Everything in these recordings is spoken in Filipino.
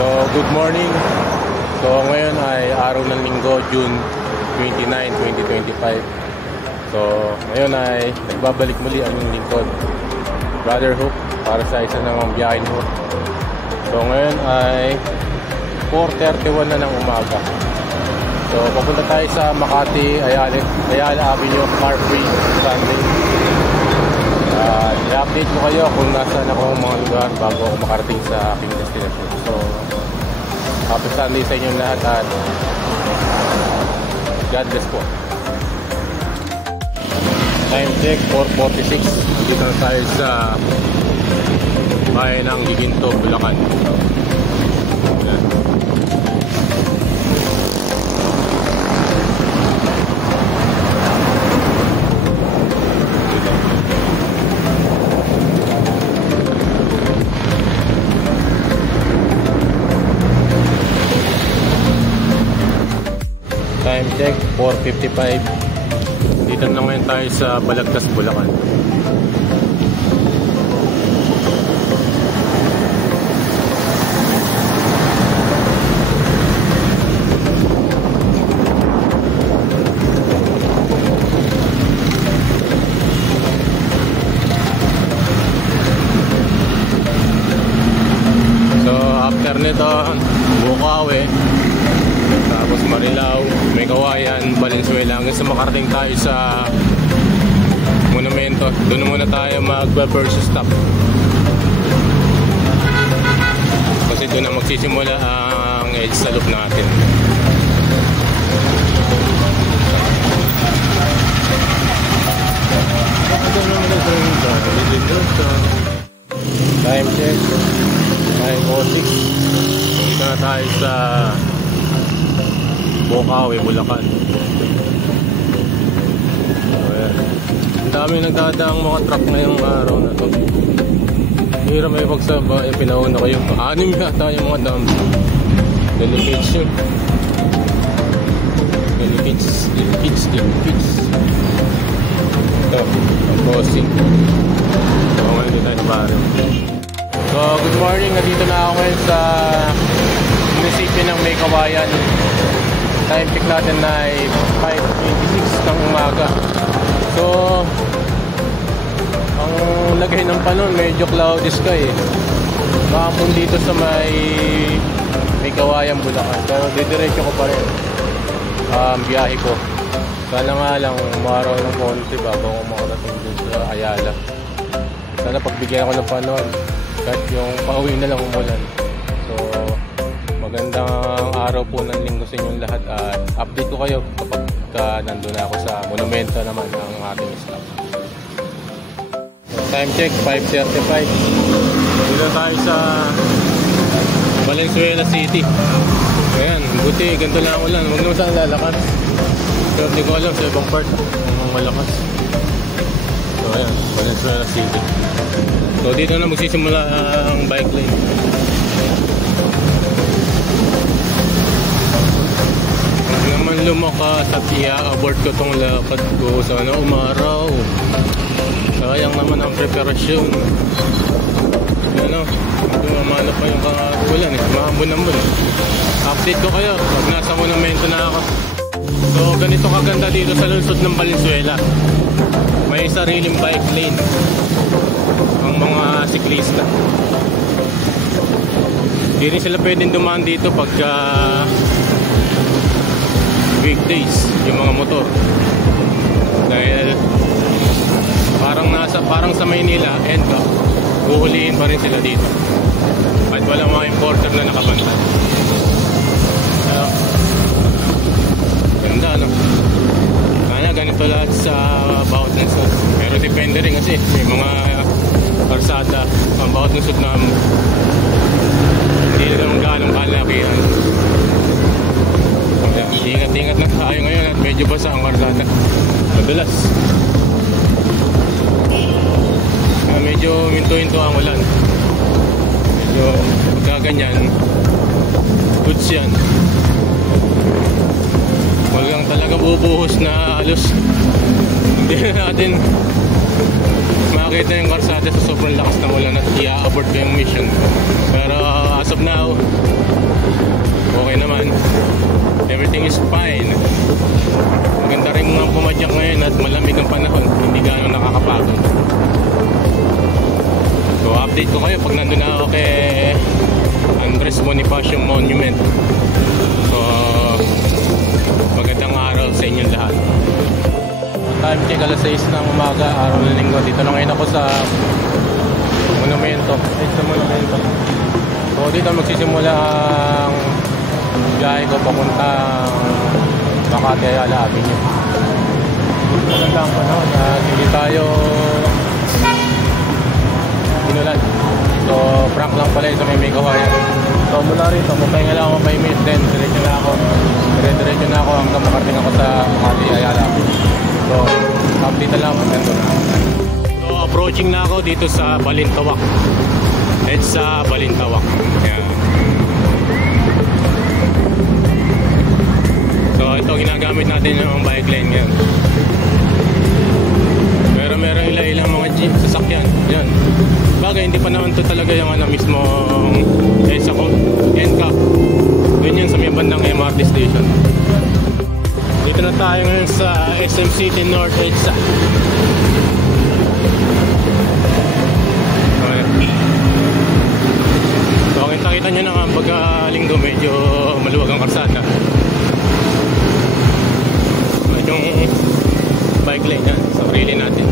So, good morning. So, ngayon ay araw ng linggo, June 29, 2025. So, ngayon ay nagbabalik muli ang inyong lingkod, Brother Hook, para sa isa namang biyahe ho. So, ngayon ay 4:31 na ng umaga. So, pupunta tayo sa Makati, Ayala Avenue, Car Free Sunday. I-update ko kayo kung nasaan ako mga lugar bago ako makarating sa aking destination. So, happy Sunday sa inyong lahat at God bless po. Time check, 4:46. Dito na tayo sa bayan ng Giginto, Bulacan. Ayan. Time check, 4:55. Dito na ngayon tayo sa Balagtas, Bulacan. So after nito, Bukawi, tapos Marilao, May Kawayan, Valenzuela, hanggang sa makarating tayo sa monumento. Doon muna tayo mag-first stop kasi doon na magsisimula ang edge sa loop natin. Time check, 9:06. Dito na tayo sa Bukawi, Bulacan. Ayan. Ang dami nagdadaang mga truck ngayong araw na to. Hira may pagsaba, pinauna ko yung 6 yata yung mga dam. Delicates yun. Delicates. Ito, ang crossing. So, ngayon din tayo sa barrio. So, good morning. Nandito na ako ngayon sa munisipyo ng May Kawayan. Time check natin ay 5:26 ng umaga. So, ang lagay ng panahon, medyo cloudy sky eh. Makapon dito sa May Kawayan, Bulacan. Pero didiretso ko pa rin biyahe ko. Sana nga lang umaraw ng konti bago ako makarating dun sa Ayala. Sana pagbigyan ako ng panahon kahit yung pauwi na lang umulan. So, magandang araw po ng linggo sa inyong lahat at update ko kayo kapag nandun na ako sa monumento naman ng ating stop. Time check, 5:35. Dito tayo sa Valenzuela City. Ayan, buti ganito lang ako lang. Huwag naman saan lalakas. Pero hindi ko alam sa ibang part kung malakas. So ayan, Valenzuela City. So dito na magsisimula ang bike lane. Naman lumakas at i-abort ko tong lakad ko. Sana umaraw. Sayang naman ang preparasyon. Ano, dumamana pa yung kagulan eh. Mahambon-ambon. Update ko kayo pag nasa monumento na ako. So ganito kaganda dito sa lungsod ng Valenzuela. May sariling bike lane ang mga siklista. Hindi rin sila pwedeng dumaan dito pagka weekdays yung mga motor dahil parang sa Maynila and uhulihin pa rin sila dito at walang mga importer na nakabantay. Ganda no, kaya ganito lahat sa bawat lungsod, pero depende rin kasi may mga karsada ang bawat lungsod na hindi na naman ganong kalakihan. Ingat-ingat na tayo ngayon at medyo basa ang karsada madalas. Medyo minto-hinto ang ulan. Medyo pagkaganyan goods yan. Walang talaga bubuhos na halos. Hindi na natin makita yung karsada sa sobrang lakas ng ulan at i-abort ko yung mission. Pero as of now Bonifacio Monument. So, magandang araw sa inyong lahat. Time check, alas 6 ng umaga, araw ng linggo. Dito na ngayon ako sa monumento. Sa monumento. So, dito magsisimula ang biyahe ko papuntang Makati Ayala Avenue. Maganda ang panahon at hindi tayo inulan. So, prank lang pala sa may kawayan. So, mula rito, magpahinga lang ako 5 minutes, then diretso na ako hanggang makarating ako sa Makati Ayala. So, update na lang ako. So, approaching na ako dito sa Balintawak. It's sa Balintawak. Ayan. So, ito ginagamit natin yung bike lane yan. Pero meron ilang mga jeep, sasakyan. Yan. Bagay, hindi pa naman to talaga yung mismo EDSA ko. ENCA. Yun yan sa may bandang MRT station. Dito na tayo ngayon sa SM City North EDSA. So, kita nyo na nga pagka-linggo medyo maluwag ang karsada. Yung bike lane yan, sarili natin.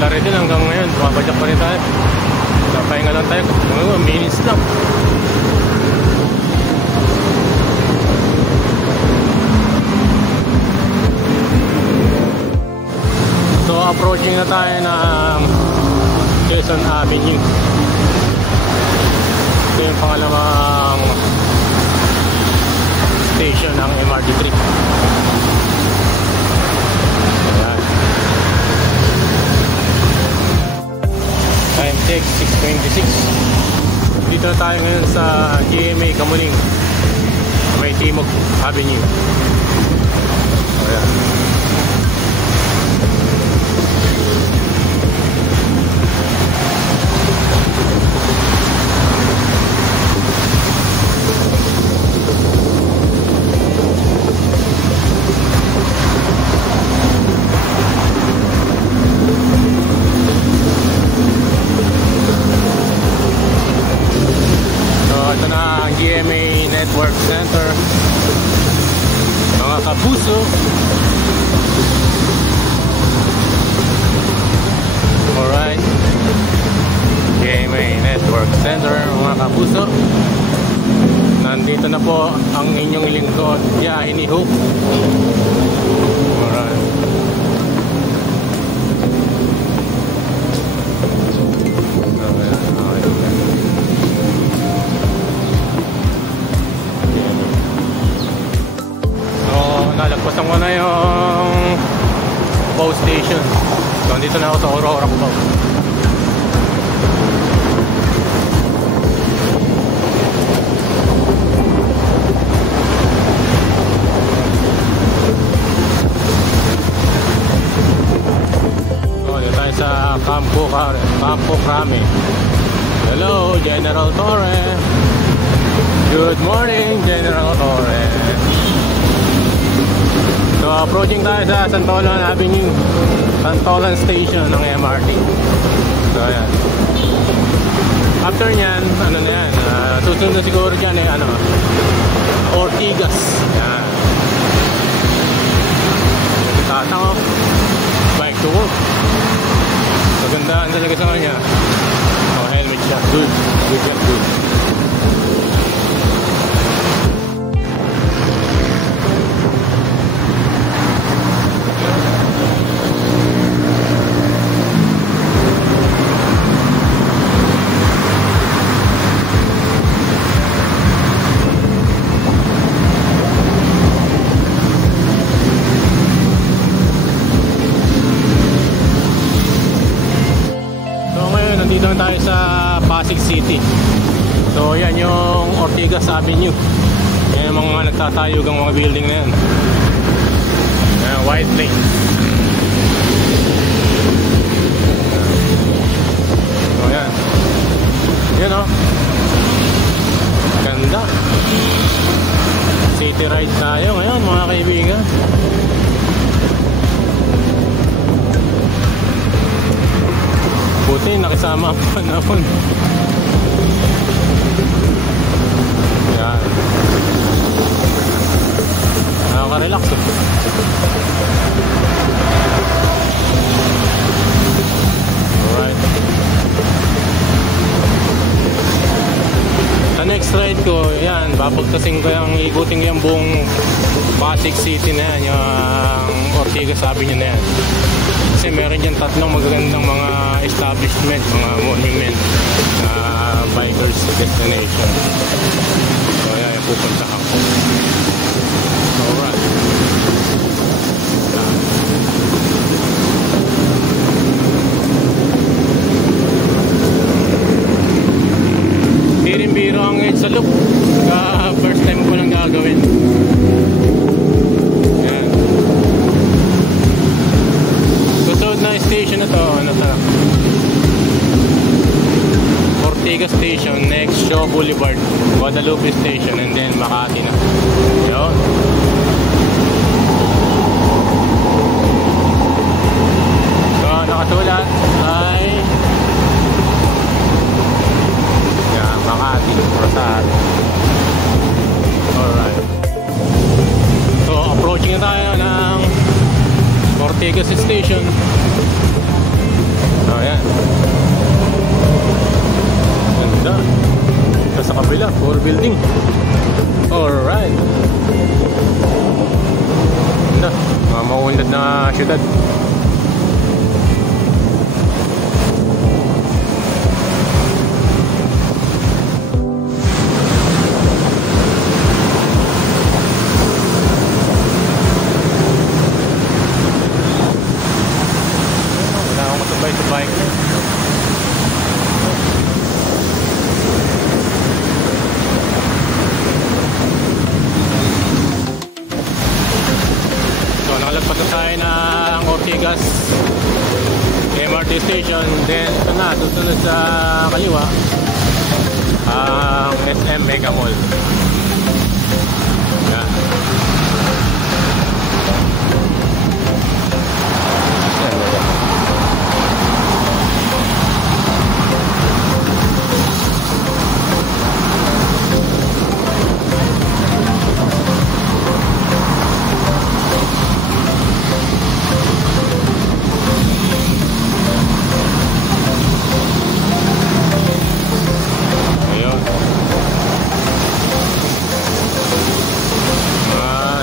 Wala rin din hanggang ngayon, bumabadyak pa rin tayo. Napahinga lang tayo, minutes lang. So approaching na tayo ng Quezon Avenue. Ito yung pangalawang station ng MRT3. Ayan. Time check 6:26. Dito na tayo ngayon sa GMA Kamuning, may Timog Avenue. Ayan. GMA Network Center, mga kapuso. Alright, GMA Network Center, mga kapuso. Nandito na po ang inyong lingkod, biyahe ni Hook. Alright. Nalagpasan ko na yung Cubao Station. So, andito na ako sa Aurora, Cubao. So, dito tayo sa Campo Crame. Hello, General Torre. Good morning, General Torre. So, approaching tayo sa Santolan Avenue, Santolan Station ng MRT. So, ayan. After nyan, ano na yan, susunod na siguro dyan Ortigas. Ayan. Tatang, bike to work. Magandaan talaga sa kanya. Oh, helmet siya. Good. Good yan, good. Nandito na tayo sa Pasig City. So yan yung Ortigas Avenue. Yan yung mga nagtatayugang mga building na yan. White lane. So yan. Yan o. Ganda. City ride tayo ngayon mga kaibigan. tama ang panahon. Yan. Nakaka-relax oh. Alright. Sa next ride ko, yan, babagtasin ko yung ikutin ko yung buong Pasig City na yan, yung Ortigas Avenue na yan. Kasi meron dyan tatlong magagandang mga establishment, mga monument na bikers destination. So yan, yung pupuntahan ko. Alright. Birin-biro ang sa loop. First time ko lang gagawin. Ayan. Susunod na station na to, ano sa Ortigas Station, next Shaw Boulevard, Guadalupe Station, and then Makati na. Yun. So, nakasulat ay Makati, Rosario. Alright. So, approaching na tayo ng Ortigas Station. So, ayan. Ganda. Ito sa kabila, 4 building. Alright. Ganda. Mga maunlad na syudad. MRT station, then ito na, susunod sa kaliwa ang SM Mega Mall. Yan.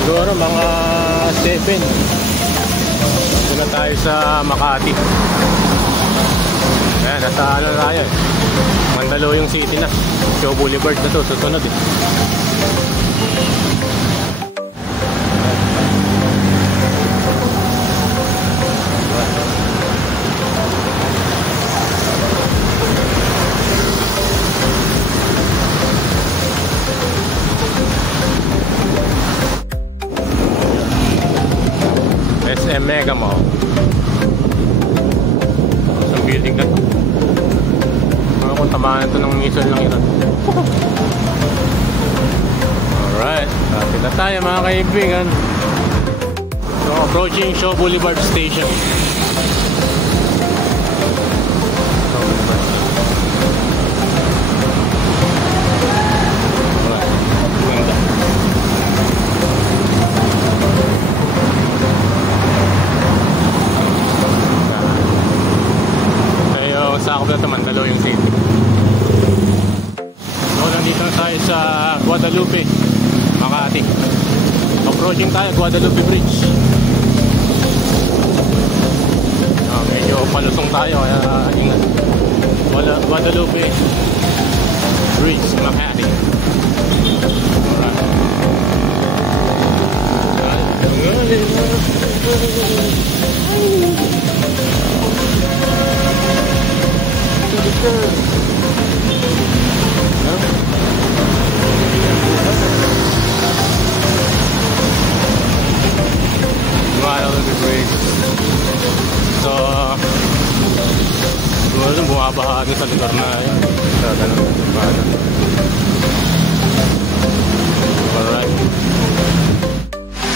Siguro mga 7. Ito na tayo sa Makati. Ayan, nasa ano na tayo, Mandaluyong City na. Shaw Boulevard na to, susunod eh. SM Mega Mall. Isang building na to. Ano kung tamaan ito ng missile lang ito. Alright, lapit na tayo mga kaibigan. So approaching Shaw Boulevard Station. Sakop na ito, Mandaluyong City. So, nandito na tayo sa Guadalupe, Makati. Approaching tayo, Guadalupe Bridge. Medyo palusong tayo, kaya ingat. Guadalupe Bridge, Makati. Guadalupe Bridge. So, bumabaha sa lugar na yun. Sa ganun na alright.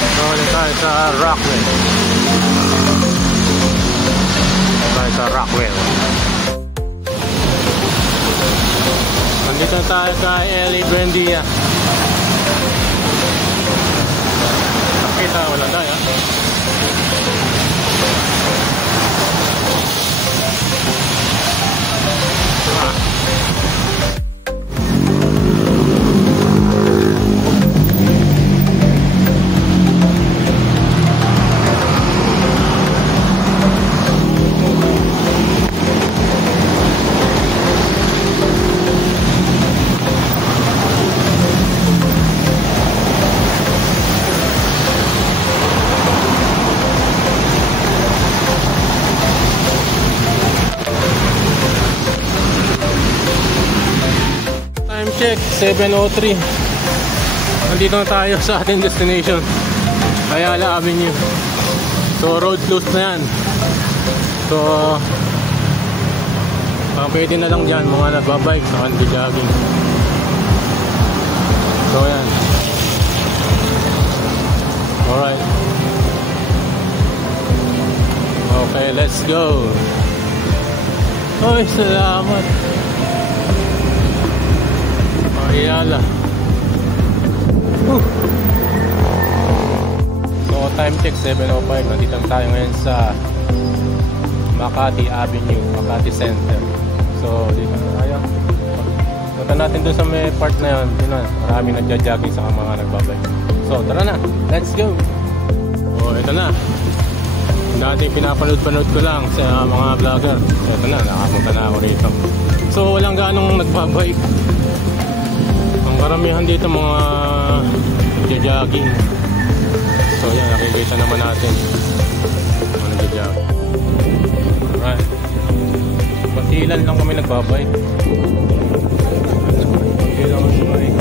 So, ulit tayo sa Rockwell. Tayo sa Rockwell. Nandito na tayo sa LA Buendia. Nakita, wala tayo. Check 7:03. Nandito na tayo sa ating destination, Ayala Avenue. So road closed na yan. So pwede na lang dyan mga nagbabike sa nag-jogging. So yan. Alright. Okay, let's go. Oy, salamat. Ayala. So time check 7:05. Nandito tayo ngayon sa Makati Avenue, Makati Center. So dito na tayo. Punta natin dun sa may part na yun. Yun na, marami nagja-jogging sa mga nagbabike. So tara na, let's go. Oh, ito na. Dati pinapanood-panood ko lang sa mga vlogger. So ito na, nakapunta na ako rito. So walang ganong nagbabike. Karamihan dito mga nagja-jogging. So yan, nakikita naman natin mga nagja-jogging. Alright. Basilan lang kami nagbabike. Basilan lang kami nagbabike.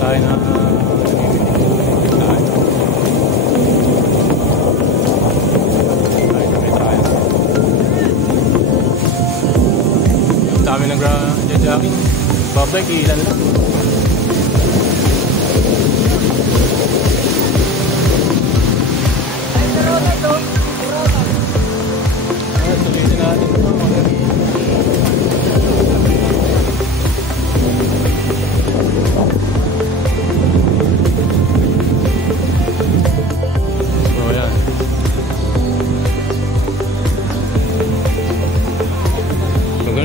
Tayo na dami nag-jogging. Babike ilan lang. Sulitin natin ito.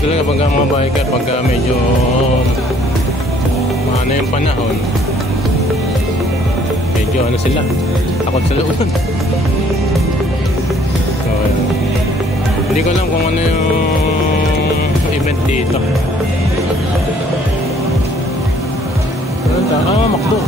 Talaga pagka mga biker, pagka medyo ano yung panahon, medyo ano sila, takot sa loob. So hindi ko alam kung ano yung event dito. Makdo.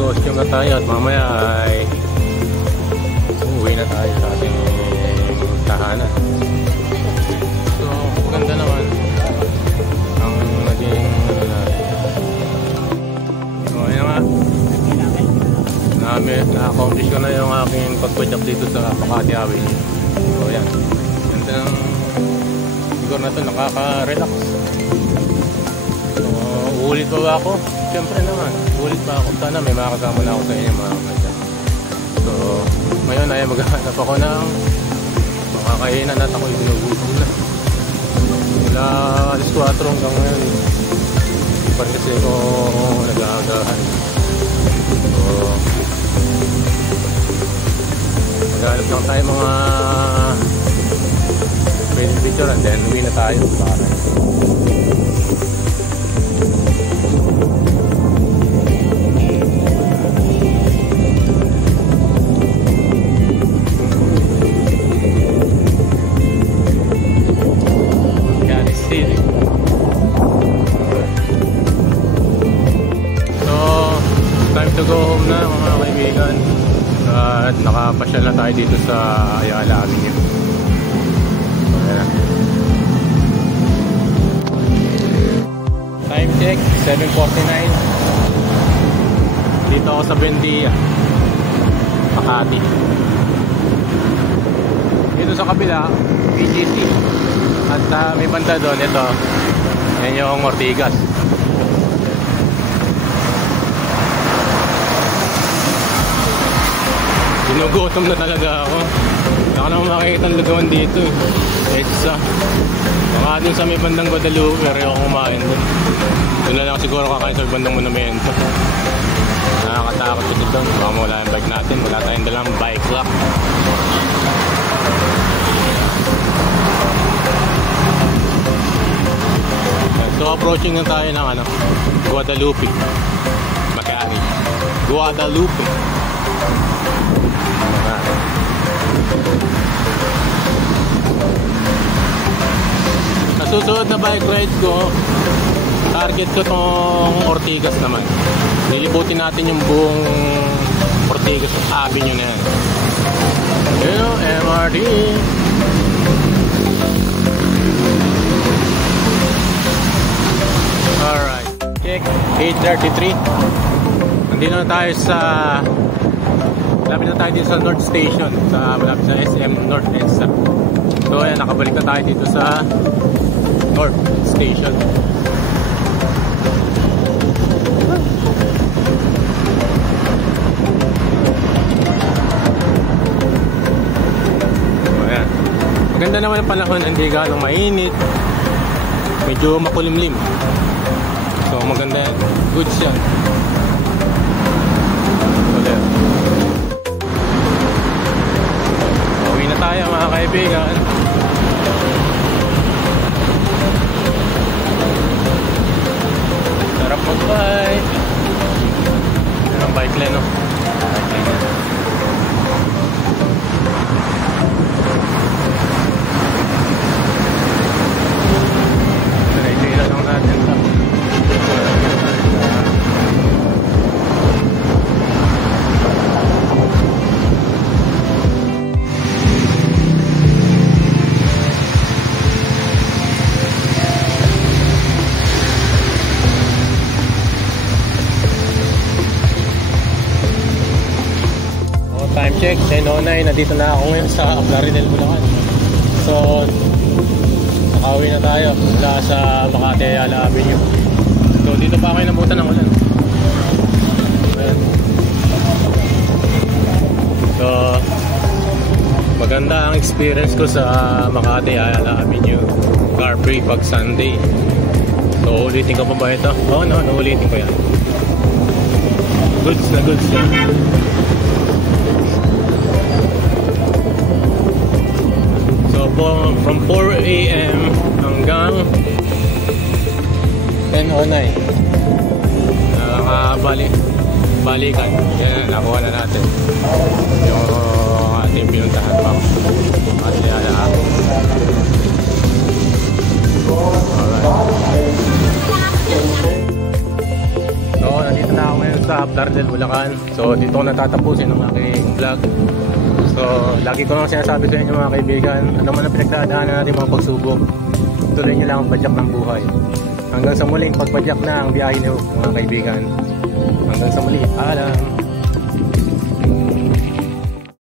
Costume na tayo at mamaya ay uwi na tayo sa ating tahanan. So nga. Na-accomplish ko na yung aking pagpadyak dito sa Makati Avenue. So yan. Ganda ng siguro na ito, nakaka-relax. So, uulit pa ba ako? Siyempre naman, uulit pa ako. Sana may makakasama na ako sa inyo mga kapatid. So, ngayon ay maghahanap ako ng makakainan at ako'y ginugutom na. Mula alas 4 hanggang ngayon. Parang kasi ako nag-aagahan. So, maghanap lang tayo mga picture and then uwi na tayo. To go home na mga kaibigan at nakapasyal na tayo dito sa Ayala Avenue. Ayan. Time check 7:49 dito ako sa Bendia, Makati. Dito sa kabila PGC at may banda doon ito, yan yung Ortigas. Ginugutom na talaga ako. Wala ka naman makikita ang lugawan dito eh. Etsa. Baka dun sa may bandang Guadalupe, pero ako kumain dun. Doon na lang siguro kakain sa bandang Monumento. Nakakatakot kasi doon. Baka mawala yung bike natin. Wala tayong dalang bike lock. So approaching na tayo ng Guadalupe. Makati. Guadalupe. Sa susunod na bike ride ko, target ko tong Ortigas naman. Lilibutin natin yung buong Ortigas Avenue na yan. Hello, MRT. Alright, check 8:33. Nandito na tayo sa malapit na tayo dito sa North Station, malapit sa SM North EDSA. So ayan, nakabalik na tayo dito sa North Station. So ayan, maganda naman ang panahon, hindi ganong mainit, medyo makulimlim. So maganda yan, goods yan. Tayo mga kaibigan. Sarap mag-bike. Yan ang bike lane, no? Bike lane. Diretso lang natin ito. Time check, 10:09. Nandito na ako ngayon sa Plaridel, Bulacan. So, nakauwi na tayo mula sa Makati Ayala Avenue. So, dito pa ako inabutan ng ulan. Ayan. So, maganda ang experience ko sa Makati Ayala Avenue. Car free pag Sunday. So, ulitin ko pa ba ito? Oo, no, ulitin ko yan. Goods na goods yan. From 4 AM hanggang 10:09 balikan. Yan, nakuha na natin yung ating pinuntahan pa at Ayala. So nandito na ako ngayon sa Plaridel, Bulacan. So dito ko natatapusin ang aking vlog. So, lagi ko lang sinasabi sa inyo mga kaibigan, ano man ang pinagdadaanan natin mga pagsubok, tuloy nyo lang ang padyak ng buhay. Hanggang sa muling pagpadyak na ang biyahe niyo mga kaibigan. Hanggang sa muli. Paalam.